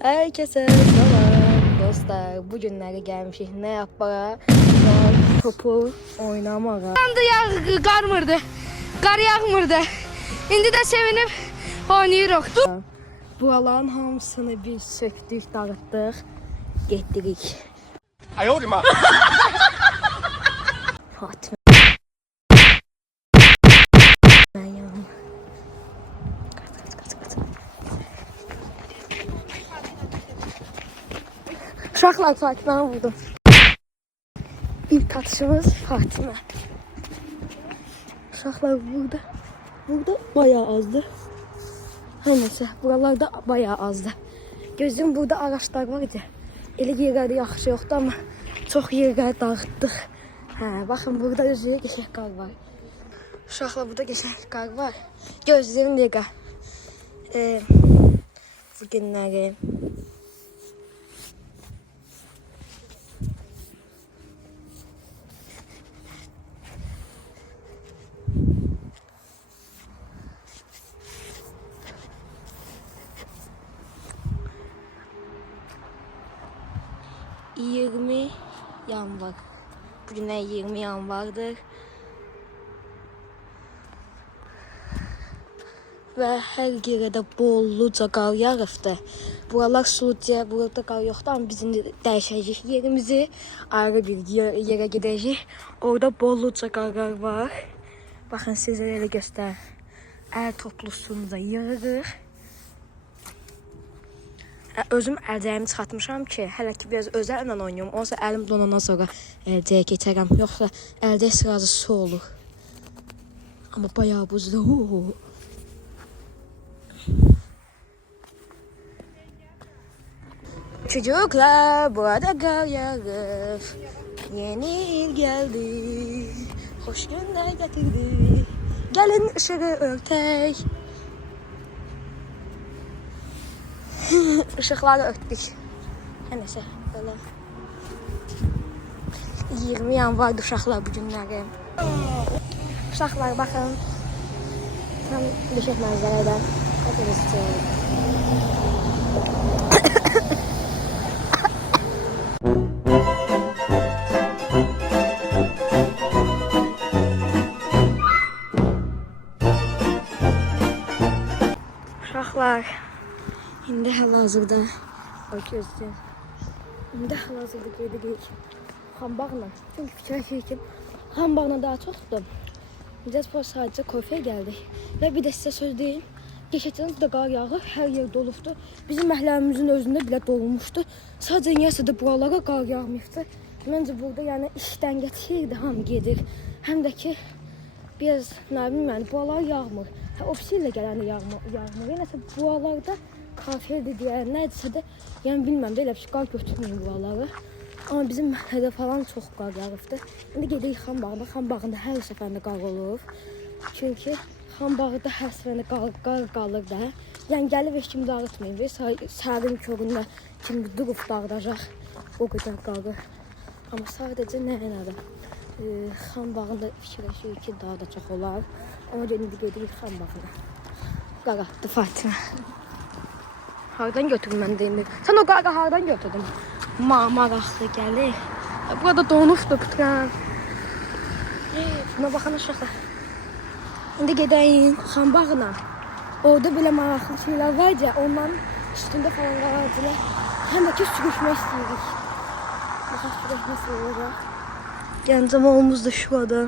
Herkese selam dostlar. Bugünleri gelmişik. Ne yapmaya? Topu oynamaya. Yağ qarmırdı. Qar yağmırdı. İndi də sevinib oynayırıq. Buraların hamısını biz söktük, dağıttık, getdirik. Ayolma. Fatma. Ben yanım. Kaç. Uşaqlar Fatma'nı vurdum. İlk atışımız Fatma. Uşaqlar burada bayağı azdı. Her neyse, buralarda bayağı azdı. Gözüm burada ağaçlar var idi. Elə yerləri yaxşı yoxdu, amma çox yerləri dağıtdıq. Baxın, burada özü qəşəng qar var. Uşaqlar, burada qəşəng qar var. Gözlərim dəqiqə. Bu günləri. Yanvar. Bugün 20 yanvardır. Və hər yerdə bolluca qar yağıbdı. Buralar suluca, burada qar yoxdur, amma biz indi dəyişəcəyik yerimizi. Ayrı bir yerə gedəcəyik. Orada bolluca qarlar var. Baxın, sizə elə göstər. Əl toplusunu da yığırıq. Özüm əlcəyimi çıxartmışam ki, hələ ki biraz öz əlimlə oynayım. Onsa əlim donandan sonra əlcəyə keçərəm. Yoxsa əlcək sırası su olur. Amma bayağı buzlu. Çocuklar, burada qar yağır. Yeni il geldi. Hoş günler getirdi. Gəlin ışığı örtək. Işıqları örtdük. Hər nəsə, belə. 20 yanvardır uşaqlar bu günləri. Uşaqlar, baxın. Tam düşək mənzərədən. Hepiniz uşaqlar. İndi hal-hazırda gözləyim. İndi hal-hazırda gedirik Xambağla. Çünki fikirləşirik ki, Xambağla daha çoxdur. Biz sadəcə kofeyə gəldik. Və bir də sizə söz deyim. Geçəcəniz də qar yağır, hər yer dolubdur. Bizim məhəlləmizin özündə belə dolmuşdu. Sadəcə niyəsə də buralara qar yağmayıbdı. Məncə burada yəni işdən gətirdi, hamı gedir. Həm də ki, biraz nə bilim, yəni buralar yağmır. Ofisi ilə gələndə yağmır. Yəni buralarda kafedir deyər, nədirsə də, yəni bilməm, belə bir şey, qar götürməyin buraları. Amma bizim məhəllədə falan çox qar yağıbdı. İndi gedirik Xambağda. Xambağında hər səfərində qar olur. Çünki Xambağda hər səfərində qar qalır da. Yəni gəlib heç kimi dağıtmayın və səhərin köründə kimi durub dağıdacaq o qədər qarı. Amma sadəcə nə-nədə Xambağında fikirləşirik ki, daha da çox olar. Ona görə indi gedirik Xambağda. Qar atdı Fatma. Hardan götürüm mən deyim. Sən o qarı hardan götürdün? Maraqlı gəlir. Burada donubdur bıtıran. Buna baxın uşaqlar. İndi gedəyik Xambağına. Orada belə maraqlı şeylər var ya, onların üstündə falan qarardılar. Həm də ki, sürüşmək istəyirik. Baxaq sürək nasıl olacaq. Gəncəm olumuz da şurada.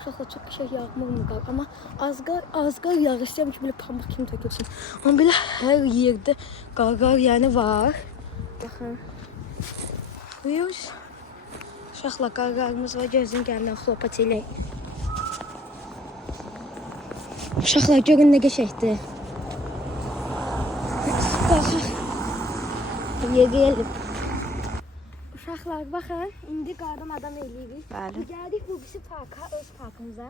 Uşaqlar, çox bir şey yağmır qar, amma az qar yağır, istəyəm ki, belə pambıq kimi tökülsün. Amma belə hər yerdə qar yəni var. Baxın. Buyur. Uşaqlar, qarlarımız var, gözün gəldən xlopat eləyik. Uşaqlar, görün nə qəşəkdir. Baxaq. Yegəyəlim. Uşaqlar, baxın, indi qardan adam eləyirik. Bəli. Gəldik Hubisi parka, öz parkımıza.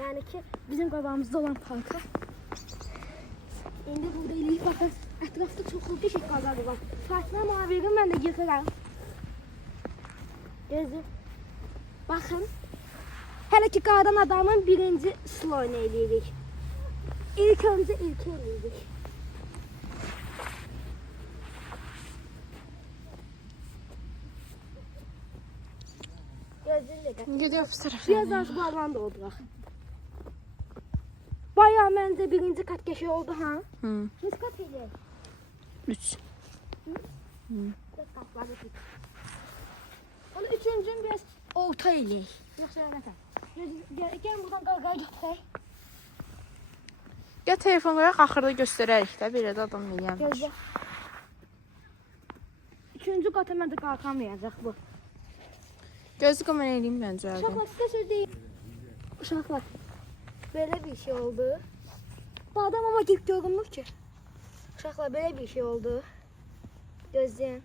Yəni ki, bizim qabağımızda olan parka. İndi burada eləyirik, baxın, ətrafda çox qəşəng qarlar var. Fatma mavirim, mən də yıxıram. Gözüm. Baxın. Hələ ki, qardan adamın birinci slowunu eləyirik. İlk öncə elləyirik. Gidiyor bu tərəfə. Biraz az bağlan da oldular. Bayağı məncə birinci kat geçi oldu ha. Hı. Biz kat eyle. 3. Katları tut. Onu üçüncün biraz orta eyle. Yoksa öyle kal. Gel buradan qarqara götürək. Ya telefon qoyaq axırda göstərərik də bir də adam yeyəmiş. Gözlə. Üçüncü kata məncə qalxamayacaq bu. Gözü kamera eləyim məncə. Uşaqlar sizə söz deyil. Uşaqlar. Belə bir şey oldu. Bu adam ama gidip görünmür ki. Uşaqlar belə bir şey oldu. Gözləyin.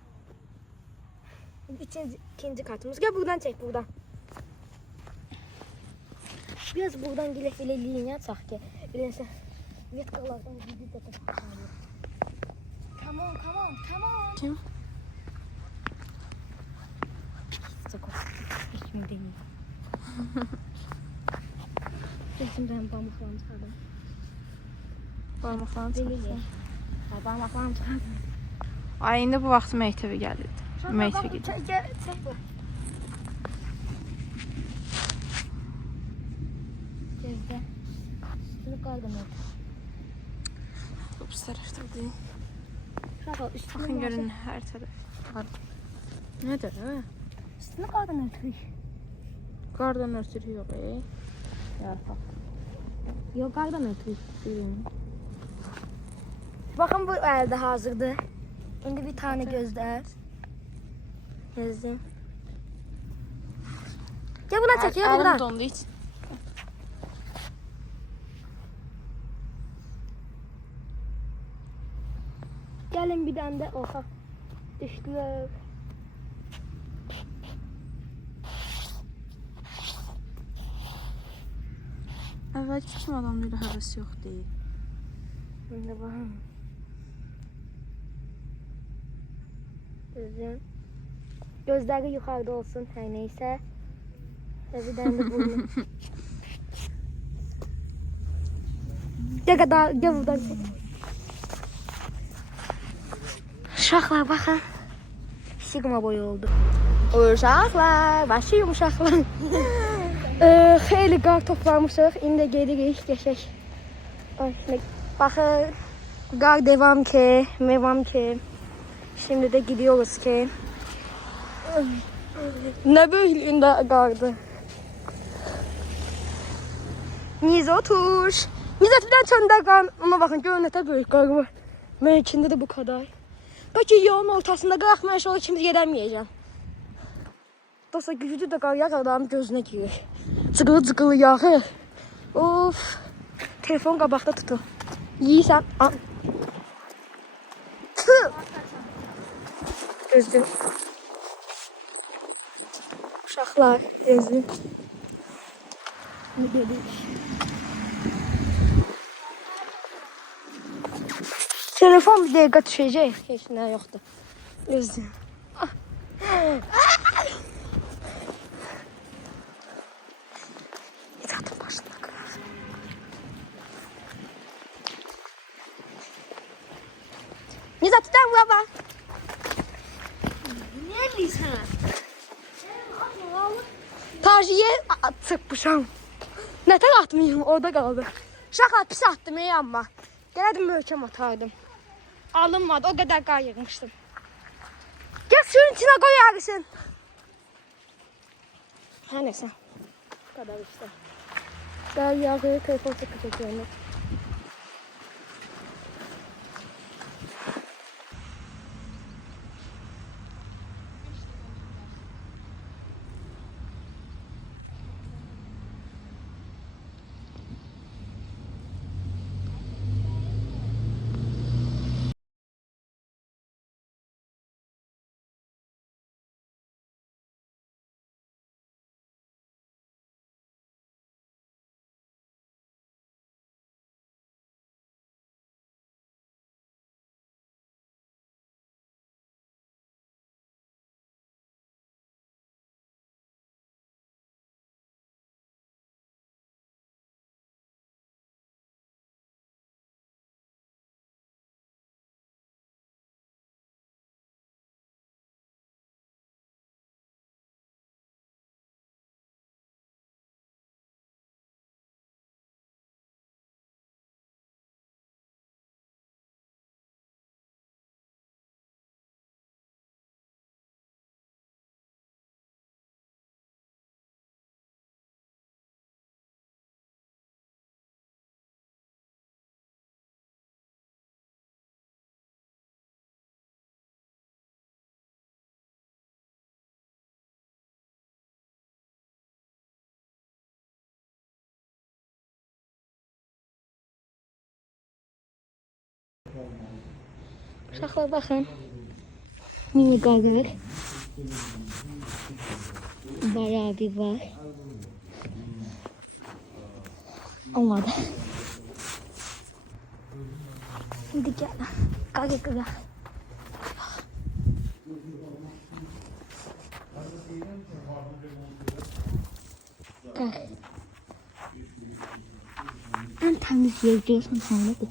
İkinci katımız. Gel buradan çek buradan. Biraz buradan gelip elə liniya çaq ki. Eləsə vetkalardan gidip de tutalım. Come on, come on, come on. Kim? Çok hiç mi değil. Resimden parmaklarımı çıkardım. Barmaqlarını Deli çıxarsan. ye. Parmaklarımı çıkardım. Ay indi bu vaxt məktəbə gəlirdi. Məktəbə gedir. Gel, çek bu. Gözde. Üstünü kaldırma. Bu tərəfdə deyil. Uşaqlar üstünü Baxın görün hər tərəf. Var. Nədir hə? Üstünü kaldırma. Qardan örtülü yox Yarpaq. Yok kaldırma. Bakın bu elde hazırdı. Şimdi bir tane gözler. Yazdım. Gel buna çek, gel Əlim buna. dondu heç. Gelin bir tane de oha. Düştüler. Əvvəlki kimi adamda elə həvəs yox deyil. Şimdi bakın. Gözüm. Gözleri yukarıda olsun her neyse. Ve bir tane de burnu. Ne kadar gel buradan çek. Uşaqlar bakın. Sigma boyu oldu. Uşaqlar, başı yumuşaqlar. Xeyli qar toplamışıq. İndi gedirik, geçək. Bakın, qar devam ki, mevam ki. Şimdi de gidiyoruz ki. Ne büyüklüğünde qardı. Nizo tuş. Nizo'dan çöndə qar. Ona bakın, görün ne büyük qar var. Mən içində de bu kadar. Belki yolun ortasında qalxmaya sonra kimse gedəməyəcəm. Dostlar güclü de qar yağır, adamın gözünə girir. Cıqılı yağır. Of. Telefon qabaqda tutun. Yiyirsən. Gözlüm. Uşaqlar, gözlüm. Ne dedik? Telefon bir dəqiqə düşəcək. Heç nə yoxdur. Gözlüm. Zaten başında kırar. Ne zaten baba? Neredesin? Tajiye tıkmışam. Nətər atmayayım, orada qaldı. Şaxla pis attım ey amma. Gələdim möhkəm atardım. Alınmadı, o qədər qar yığmışdım. Gəl suyun içine koy yarısın. Her neyse. Bu kadar işte. Qar yağıyor, telefon çəkəcək yəni. Uşaqlar baxın. Mini qaqır. Bayağı bir var. Olmadı. Şimdi gel. Qaqır qaqır. Qaqır. En temiz yer diyorsan hangidir?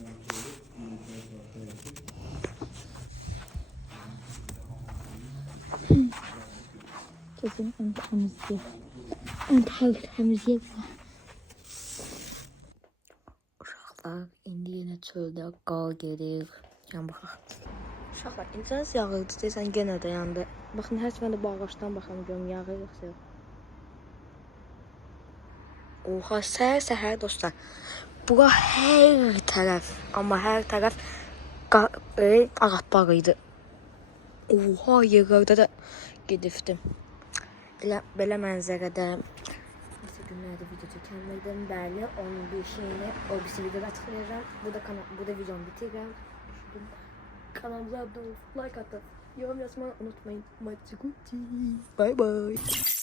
Kesin en temiz yer. En temiz yer bu. Uşaqlar, indi yenə çöldə qal gedir. Yan baxaq. Uşaqlar, internet yağırdı deyəsən yenə də yandı. Baxın, hər mən də bu ağacdan baxam görüm yağır yoxsa yox. Oha, səhər dostlar. Bura hər tərəf, amma hər tərəf ağappaq idi. Oha, yerlərdə də gedifdim. Belə mənzərədə neçə günlərdə video çəkənlərdən bəli, 15-ini o birisi videoda açıqlayacağım. Bu da videomu bitirirəm. Kanalımıza abone olub, like atıp, yorum yazmayı unutmayın. Bye bye.